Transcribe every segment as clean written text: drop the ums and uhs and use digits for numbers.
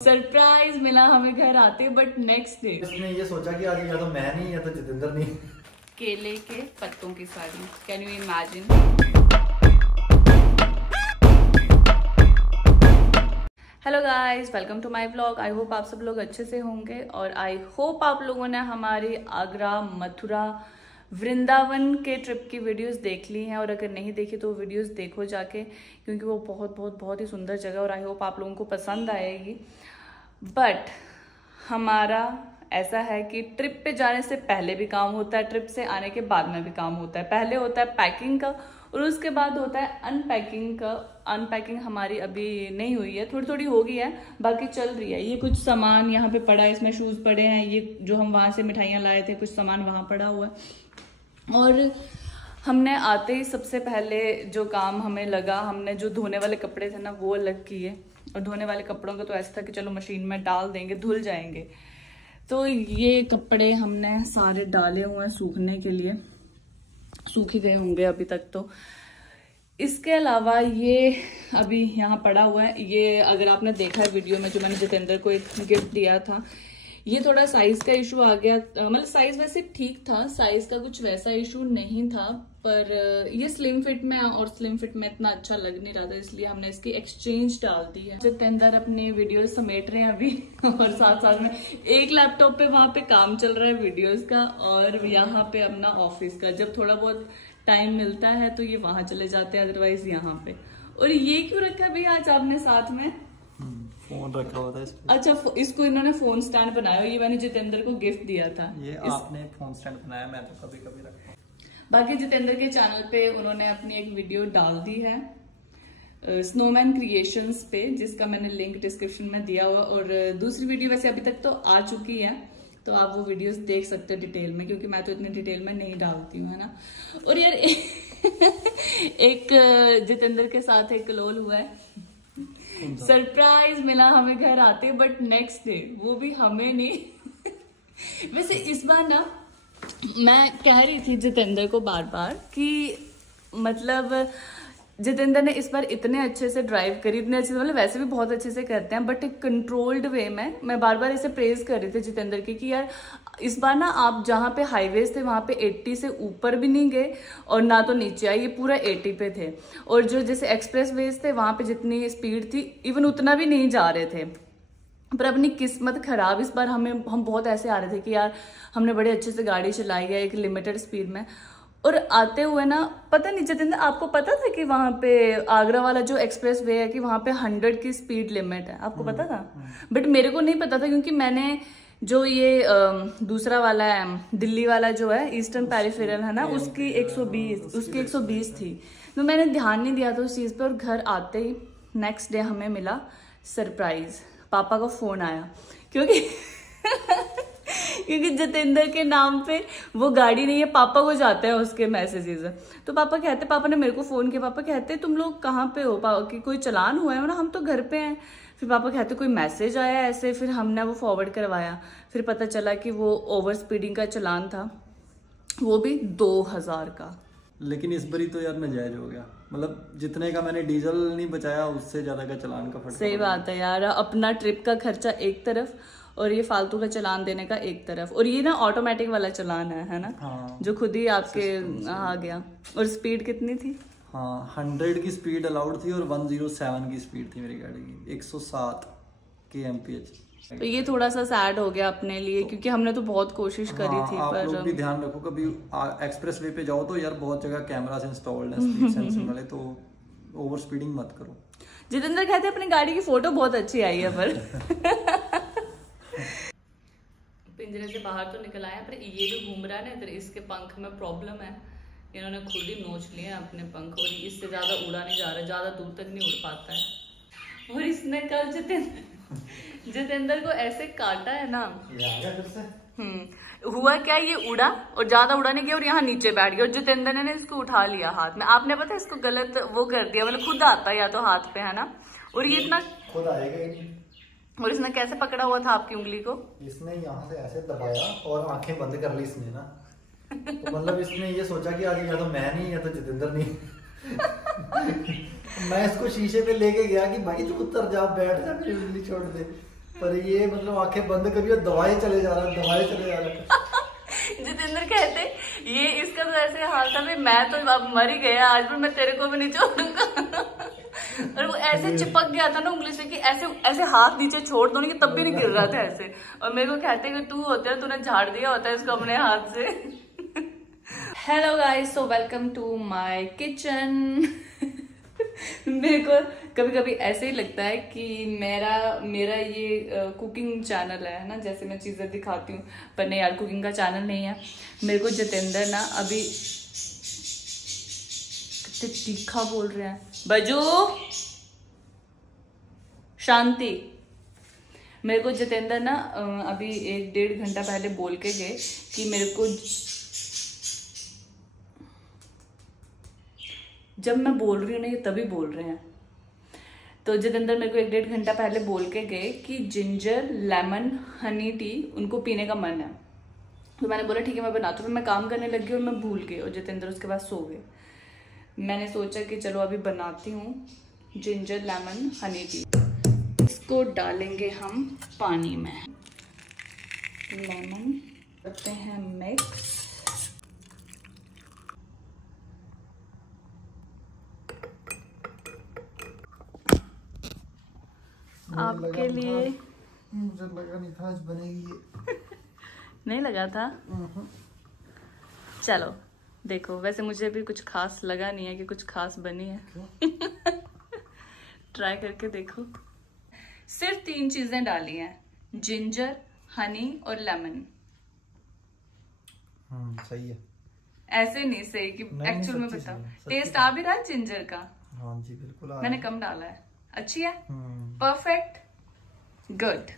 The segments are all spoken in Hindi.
सरप्राइज मिला हमें घर आते, बट नेक्स्ट डे उसने ये सोचा कि आज या तो मैं नहीं या तो जितेंद्र नहीं। केले के पत्तों की sari, can you imagine. Hello guys, welcome to my vlog. I hope आप सब लोग अच्छे से होंगे और आई होप आप लोगों ने हमारी आगरा, मथुरा, वृंदावन के ट्रिप की वीडियोस देख ली हैं, और अगर नहीं देखी तो वीडियोस देखो जाके, क्योंकि वो बहुत ही सुंदर जगह और आई होप आप लोगों को पसंद आएगी। बट हमारा ऐसा है कि ट्रिप पे जाने से पहले भी काम होता है, ट्रिप से आने के बाद में भी काम होता है। पहले होता है पैकिंग का और उसके बाद होता है अनपैकिंग का। अनपैकिंग हमारी अभी नहीं हुई है, थोड़ी थोड़ी हो गई है, बाकी चल रही है। ये कुछ सामान यहाँ पे पड़ा है, इसमें शूज पड़े हैं, ये जो हम वहां से मिठाइयाँ लाए थे कुछ सामान वहां पड़ा हुआ है। और हमने आते ही सबसे पहले जो काम हमें लगा, हमने जो धोने वाले कपड़े थे ना वो अलग किए। और धोने वाले कपड़ों का तो ऐसा था कि चलो मशीन में डाल देंगे, धुल जाएंगे। तो ये कपड़े हमने सारे डाले हुए हैं सूखने के लिए, सूख ही गए होंगे अभी तक तो। इसके अलावा ये अभी यहाँ पड़ा हुआ है, ये अगर आपने देखा है वीडियो में जो मैंने जितेंद्र को एक गिफ्ट दिया था, ये थोड़ा साइज का इशू आ गया। मतलब साइज वैसे ठीक था, साइज का कुछ वैसा इशू नहीं था, पर ये स्लिम फिट में और स्लिम फिट में इतना अच्छा लग नहीं रहा था, इसलिए हमने इसकी एक्सचेंज डाल दी है। जितेंद्र अपनी वीडियोस समेट रहे हैं अभी और साथ साथ में एक लैपटॉप पे वहां पे काम चल रहा है वीडियोस का, और यहाँ पे अपना ऑफिस का। जब थोड़ा बहुत टाइम मिलता है तो ये वहां चले जाते हैं, अदरवाइज यहाँ पे। और ये क्यों रखा है भैया आज आपने साथ में? फोन रखा हुआ था इसमें। अच्छा, इसको इन्होंने फोन स्टैंड बनाया, ये मैंने जितेंद्र को गिफ्ट दिया था। ये आपने फोन स्टैंड बनाया, मैं तो कभी कभी रखता हूँ। बाकी जितेंद्र के चैनल पे उन्होंने अपनी एक वीडियो डाल दी है स्नोमैन क्रिएशंस पे, जिसका मैंने लिंक डिस्क्रिप्शन में दिया हुआ। और दूसरी वीडियो वैसे अभी तक तो आ चुकी है, तो आप वो वीडियोस देख सकते हो डिटेल में, क्योंकि मैं तो इतनी डिटेल में नहीं डालती हूँ, है ना। और यार एक जितेंद्र के साथ एक कलोल हुआ है, सरप्राइज मिला हमें घर आते, बट नेक्स्ट डे, वो भी हमें नहीं। वैसे इस बार ना मैं कह रही थी जितेंद्र को बार बार कि मतलब जितेंद्र ने इस बार इतने अच्छे से ड्राइव करी, इतने अच्छे से, मतलब वैसे भी बहुत अच्छे से करते हैं, बट एक कंट्रोल्ड वे में। मैं बार बार इसे प्रेज कर रही थी जितेंद्र की कि यार इस बार ना आप जहाँ पे हाईवेज थे वहां पे 80 से ऊपर भी नहीं गए और ना तो नीचे आए, ये पूरा 80 पे थे। और जो जैसे एक्सप्रेस वेज थे वहां पे जितनी स्पीड थी इवन उतना भी नहीं जा रहे थे। पर अपनी किस्मत खराब, इस बार हम बहुत ऐसे आ रहे थे कि यार हमने बड़े अच्छे से गाड़ी चलाई है एक लिमिटेड स्पीड में, और आते हुए ना पता नहीं जितेंद्र आपको पता था कि वहां पे आगरा वाला जो एक्सप्रेस वे है कि वहां पे 100 की स्पीड लिमिट है, आपको पता था? बट मेरे को नहीं पता था, क्योंकि मैंने जो ये दूसरा वाला है दिल्ली वाला जो है ईस्टर्न पेरिफेरल है ना, उसकी 120 थी, तो मैंने ध्यान नहीं दिया था उस चीज पे। और घर आते ही नेक्स्ट डे हमें मिला सरप्राइज, पापा का फोन आया, क्योंकि क्योंकि जितेंद्र के नाम पे वो गाड़ी नहीं है, पापा को जाता है उसके मैसेजेस। तो पापा ने मेरे को फोन किया, पापा कहते तुम लोग कहाँ पे हो, कि कोई चलान हुआ है ना, हम तो घर पे हैं। फिर पापा कहते कोई मैसेज आया ऐसे, फिर हमने वो फॉरवर्ड करवाया, फिर पता चला कि वो ओवर स्पीडिंग का चलान था, वो भी 2000 का। लेकिन इस बारी तो यार नाजायज हो गया, मतलब जितने का मैंने डीजल नहीं बचाया उससे ज्यादा का चलान का फर्क। सही बात है यार, अपना ट्रिप का खर्चा एक तरफ और ये फालतू का चलान देने का एक तरफ। और ये ना ऑटोमेटिक वाला चलान है ना। हाँ, जो खुद ही आपके आ गया। और स्पीड कितनी थी? हाँ, 100 की स्पीड अलाउड थी और 107 की स्पीड थी मेरी गाड़ी की, 107 kmph। तो ये थोड़ा सा सैड हो गया अपने लिए, क्योंकि हमने तो बहुत कोशिश करी थी। आप पर लोग भी ध्यान रखो, कभी एक्सप्रेस वे पे जाओ तो यार बहुत जगह कैमरास इंस्टॉल्ड हैं स्पीड सेंसर वाले, तो ओवर स्पीडिंग मत करो। जितेंद्र कहते अपनी गाड़ी की फोटो बहुत अच्छी आई है, पर पिंजरे से बाहर तो निकल आया, पर ये जो घूम रहा है ना इधर, इसके पंख में प्रॉब्लम है, इन्होंने खुद ही नोच लिए अपने पंख, और इससे ज्यादा उड़ा नहीं जा रहा, ज्यादा दूर तक नहीं उड़ पाता है। और इसने कल जितेंद्र को ऐसे काटा है ना, हुआ क्या, ये उड़ा और ज्यादा उड़ा नहीं गया और यहाँ नीचे बैठ गया, और जितेंद्र ने इसको उठा लिया हाथ में। आपने पता इसको गलत वो कर दिया, मतलब खुद आता है या तो हाथ पे, है ना। और ये इतना खुद आएगा ही नहीं। और इसने कैसे पकड़ा हुआ था आपकी उंगली को? इसने यहाँ से ऐसे दबाया और आंखें बंद कर ली इसने ना, तो मतलब इसने ये सोचा कि आज या तो मैं नहीं या तो जितेंद्र नहीं। मैं इसको शीशे पे लेके गया कि भाई तू उतर जा, बैठ जा, मेरी उंगली छोड़ दे। पर ये मतलब आंखें बंद करिए, दवाएं चले जा रहा है, दवाएं चले जा रहा है। जितेंद्र कहते ये इसका तो ऐसे हाल था, मैं तो अब मर ही गया, आज भी मैं तेरे को भी नहीं छोड़ूंगा। और वो ऐसे चिपक गया था ना उंगली से कि ऐसे ऐसे हाथ नीचे छोड़ दो, तब भी नहीं गिर रहा था ऐसे। और मेरे को कहते कि तू होता है, तूने झाड़ दिया होता है इसको अपने हाथ से। Hello guys, so welcome to my kitchen. मेरे को कभी कभी ऐसे ही लगता है कि मेरा ये कुकिंग चैनल है ना, जैसे मैं चीजें दिखाती हूँ, पर नहीं यार, कुकिंग का चैनल नहीं है। मेरे को जितेंद्र ना अभी कितने तीखा बोल रहे हैं, बजू शांति। मेरे को जितेंद्र ना अभी 1-1.5 घंटा पहले बोल के गए कि मेरे को, जब मैं बोल रही हूँ ना ये तभी बोल रहे हैं। तो जितेंद्र मेरे को 1-1.5 घंटा पहले बोल के गए कि जिंजर लेमन हनी टी उनको पीने का मन है। तो मैंने बोला ठीक है मैं बनाती हूँ। मैं काम करने लगी और मैं भूल गई और जितेंद्र उसके बाद सो गए। मैंने सोचा कि चलो अभी बनाती हूँ जिंजर लेमन हनी टी। इसको डालेंगे हम पानी में, लेमन करते हैं मिक्स। आपके लिए मुझे लगा नहीं था आज बनेगी ये। नहीं लगा था? चलो देखो, वैसे मुझे भी कुछ खास लगा नहीं है कि कुछ खास बनी है। ट्राई करके देखो। सिर्फ 3 चीजें डाली हैं, जिंजर, हनी और लेमन। सही है। ऐसे नहीं सही कि एक्चुअल में बताओ। टेस्ट आ भी रहा है जिंजर का? हाँ जी बिल्कुल। मैंने कम डाला है। अच्छी है, perfect, good,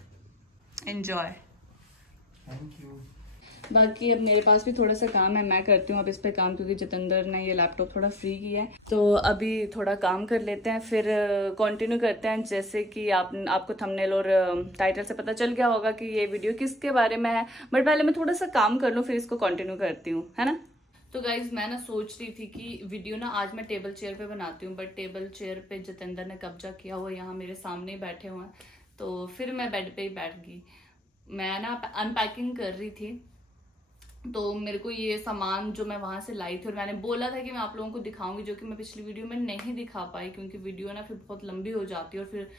enjoy. Thank you. बाकी अब मेरे पास भी थोड़ा सा काम है, मैं करती हूँ अब इस पे काम, क्योंकि जितेंद्र ने ये लैपटॉप थोड़ा फ्री किया है। तो अभी थोड़ा काम कर लेते हैं, फिर कंटिन्यू करते हैं। जैसे कि आपको थंबनेल और टाइटल से पता चल गया होगा कि ये वीडियो किसके बारे में है, बट पहले मैं थोड़ा सा काम कर लूँ फिर इसको कंटिन्यू करती हूँ, है ना। तो गाइज मैं ना सोच रही थी कि वीडियो ना आज मैं टेबल चेयर पे बनाती हूँ, बट टेबल चेयर पे जितेंद्र ने कब्जा किया हुआ, यहाँ मेरे सामने ही बैठे हुए हैं। तो फिर मैं बेड पे ही बैठ गई। मैं ना अनपैकिंग कर रही थी, तो मेरे को ये सामान जो मैं वहां से लाई थी और मैंने बोला था कि मैं आप लोगों को दिखाऊंगी, जो कि मैं पिछली वीडियो में नहीं दिखा पाई, क्योंकि वीडियो ना फिर बहुत लंबी हो जाती है और फिर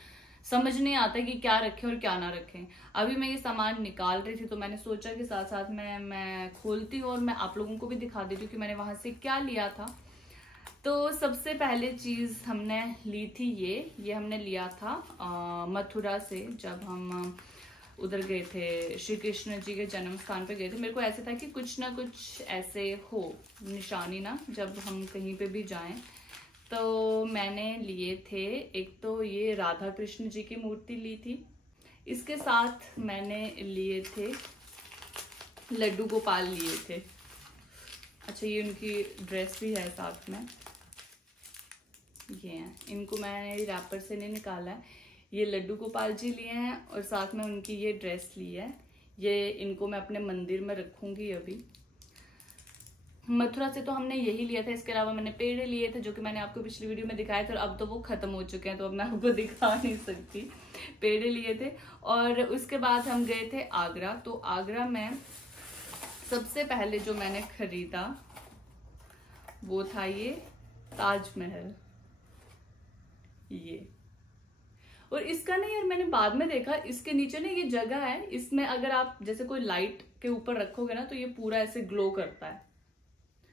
समझ नहीं आता कि क्या रखें और क्या ना रखें। अभी मैं ये सामान निकाल रही थी, तो मैंने सोचा कि साथ साथ में मैं खोलती हूँ और मैं आप लोगों को भी दिखा देती हूँ कि मैंने वहां से क्या लिया था। तो सबसे पहले चीज हमने ली थी ये हमने लिया था मथुरा से, जब हम उधर गए थे, श्री कृष्ण जी के जन्म स्थान पे गए थे। मेरे को ऐसे था कि कुछ ना कुछ ऐसे हो निशानी ना, जब हम कहीं पे भी जाएं। तो मैंने लिए थे, एक तो ये राधा कृष्ण जी की मूर्ति ली थी, इसके साथ मैंने लिए थे लड्डू गोपाल लिए थे। अच्छा ये उनकी ड्रेस भी है साथ में, ये है, इनको मैंने रैपर से नहीं निकाला है। ये लड्डू गोपाल जी लिए हैं और साथ में उनकी ये ड्रेस ली है। ये इनको मैं अपने मंदिर में रखूंगी। अभी मथुरा से तो हमने यही लिया था, इसके अलावा मैंने पेड़े लिए थे जो कि मैंने आपको पिछली वीडियो में दिखाए थे, और अब तो वो खत्म हो चुके हैं तो अब मैं आपको दिखा नहीं सकती। पेड़े लिए थे और उसके बाद हम गए थे आगरा। तो आगरा में सबसे पहले जो मैंने खरीदा वो था ये ताजमहल। ये, और इसका ना यार मैंने बाद में देखा, इसके नीचे ना ये जगह है, इसमें अगर आप जैसे कोई लाइट के ऊपर रखोगे ना तो ये पूरा ऐसे ग्लो करता है,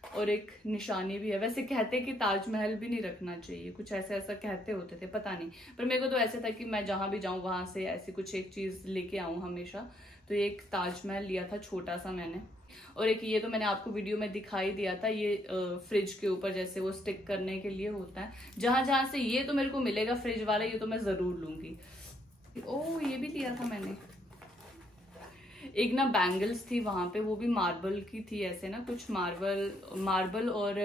और एक निशानी भी है। वैसे कहते कि ताजमहल भी नहीं रखना चाहिए, कुछ ऐसा कहते होते थे, पता नहीं, पर मेरे को तो ऐसे था कि मैं जहां भी जाऊं वहां से ऐसी कुछ एक चीज लेके आऊं हमेशा। तो ये एक ताजमहल लिया था छोटा सा मैंने, और एक ये तो मैंने आपको वीडियो में दिखाई दिया था, ये फ्रिज के ऊपर जैसे वो स्टिक करने के लिए होता है। जहां जहां से ये तो मेरे को मिलेगा फ्रिज वाला, ये तो मैं जरूर लूंगी। ओ ये भी लिया था मैंने। एक ना बैंगल्स थी वहां पे, वो भी मार्बल की थी, ऐसे ना कुछ मार्बल और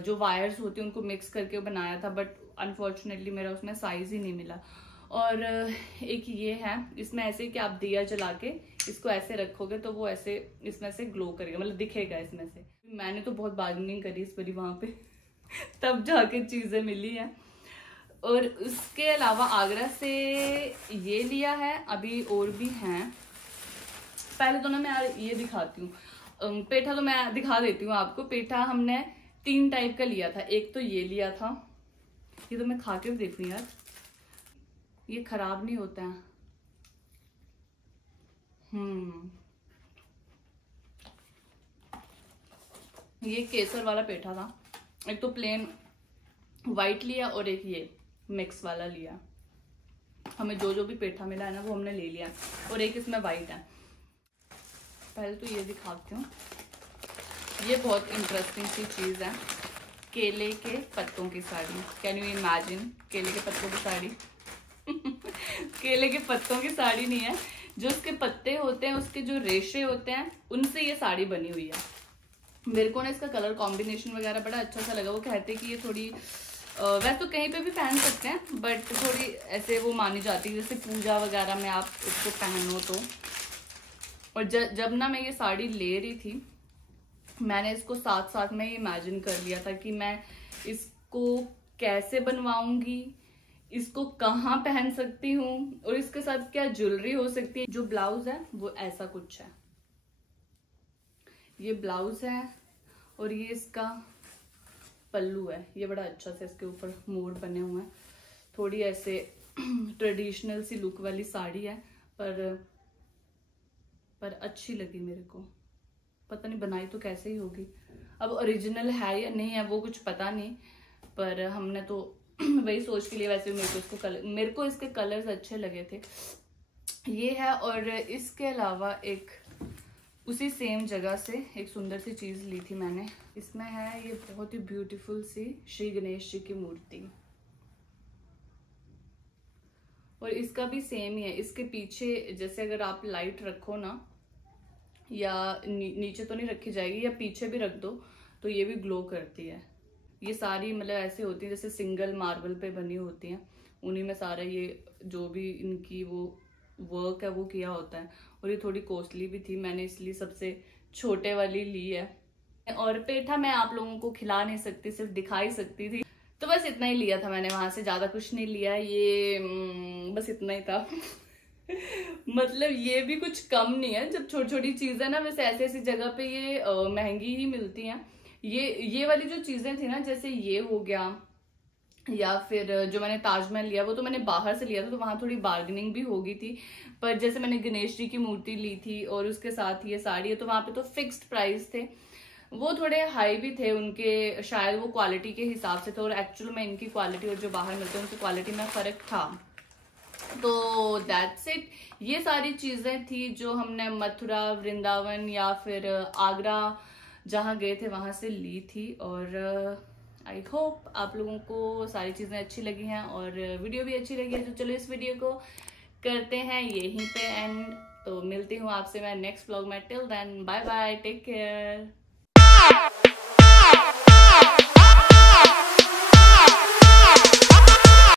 जो वायर्स होती है उनको मिक्स करके बनाया था, बट अनफॉर्चुनेटली मेरा उसमें साइज ही नहीं मिला। और एक ये है, इसमें ऐसे कि आप दिया जला के इसको ऐसे रखोगे तो वो ऐसे इसमें से ग्लो करेगा, मतलब दिखेगा इसमें से। मैंने तो बहुत बार्गेनिंग करी इस बारी वहां पे तब जाके चीजें मिली हैं। और उसके अलावा आगरा से ये लिया है, अभी और भी हैं। पहले तो ना मैं यार ये दिखाती हूँ, पेठा तो मैं दिखा देती हूँ आपको। पेठा हमने 3 टाइप का लिया था। एक तो ये लिया था, ये तो मैं खा के भी देखूँ यार, ये खराब नहीं होता है। ये केसर वाला पेठा था। एक तो प्लेन वाइट लिया और एक ये मिक्स वाला लिया। हमें जो भी पेठा मिला है ना वो हमने ले लिया, और एक इसमें वाइट है। पहले तो ये दिखाती हूँ, ये बहुत इंटरेस्टिंग सी चीज़ है, केले के पत्तों की साड़ी। कैन यू इमेजिन, केले के पत्तों की साड़ी। केले के पत्तों की साड़ी नहीं है, जो उसके पत्ते होते हैं, उसके जो रेशे होते हैं, उनसे ये साड़ी बनी हुई है। मेरे को ना इसका कलर कॉम्बिनेशन वगैरह बड़ा अच्छा सा लगा। वो कहते हैं कि ये थोड़ी वैसे तो कहीं पे भी पहन सकते हैं, बट थोड़ी ऐसे वो मानी जाती है जैसे पूजा वगैरह में आप इसको पहनो तो। और जब ना मैं ये साड़ी ले रही थी, मैंने इसको साथ साथ में इमेजिन कर लिया था कि मैं इसको कैसे बनवाऊंगी, इसको कहाँ पहन सकती हूँ, और इसके साथ क्या ज्वेलरी हो सकती है। जो ब्लाउज है वो ऐसा कुछ है, ये ब्लाउज है और ये इसका पल्लू है। ये बड़ा अच्छा से इसके ऊपर मोर बने हुए हैं। थोड़ी ऐसे ट्रेडिशनल सी लुक वाली साड़ी है, पर अच्छी लगी मेरे को। पता नहीं बनाई तो कैसे ही होगी, अब ओरिजिनल है या नहीं है वो कुछ पता नहीं, पर हमने तो वही सोच के लिए। वैसे मेरे को इसके कलर्स अच्छे लगे थे। ये है, और इसके अलावा एक उसी सेम जगह से एक सुंदर सी चीज ली थी मैंने। इसमें है ये बहुत ही ब्यूटीफुल सी श्री गणेश जी की मूर्ति, और इसका भी सेम ही है। इसके पीछे जैसे अगर आप लाइट रखो ना, या नीचे तो नहीं रखी जाएगी, या पीछे भी रख दो तो ये भी ग्लो करती है। ये सारी मतलब ऐसे होती है जैसे सिंगल मार्बल पे बनी होती हैं, उन्हीं में सारा ये जो भी इनकी वो वर्क है वो किया होता है। और ये थोड़ी कॉस्टली भी थी, मैंने इसलिए सबसे छोटे वाली ली है। और पेठा मैं आप लोगों को खिला नहीं सकती, सिर्फ दिखा ही सकती थी, तो बस इतना ही लिया था मैंने वहां से, ज्यादा कुछ नहीं लिया। ये बस इतना ही था। मतलब ये भी कुछ कम नहीं है। जब छोटी छोटी चीजें ना, वैसे ऐसी ऐसी जगह पे ये महंगी ही मिलती हैं। ये वाली जो चीजें थी ना, जैसे ये हो गया, या फिर जो मैंने ताजमहल लिया वो तो मैंने बाहर से लिया था, तो वहां थोड़ी बार्गेनिंग भी होगी थी। पर जैसे मैंने गणेश जी की मूर्ति ली थी और उसके साथ ये साड़ी है, तो वहां पे तो फिक्स्ड प्राइस थे। वो थोड़े हाई भी थे उनके, शायद वो क्वालिटी के हिसाब से थे, और एक्चुअल में इनकी क्वालिटी और जो बाहर मिलते हैं उनकी क्वालिटी में फर्क था। तो दैट्स इट। ये सारी चीजें थी जो हमने मथुरा, वृंदावन या फिर आगरा जहाँ गए थे वहां से ली थी। और आई होप आप लोगों को सारी चीजें अच्छी लगी हैं और वीडियो भी अच्छी लगी है। तो चलो इस वीडियो को करते हैं यहीं पे एंड। तो मिलती हूँ आपसे मैं नेक्स्ट व्लॉग में। Till then bye bye, take care.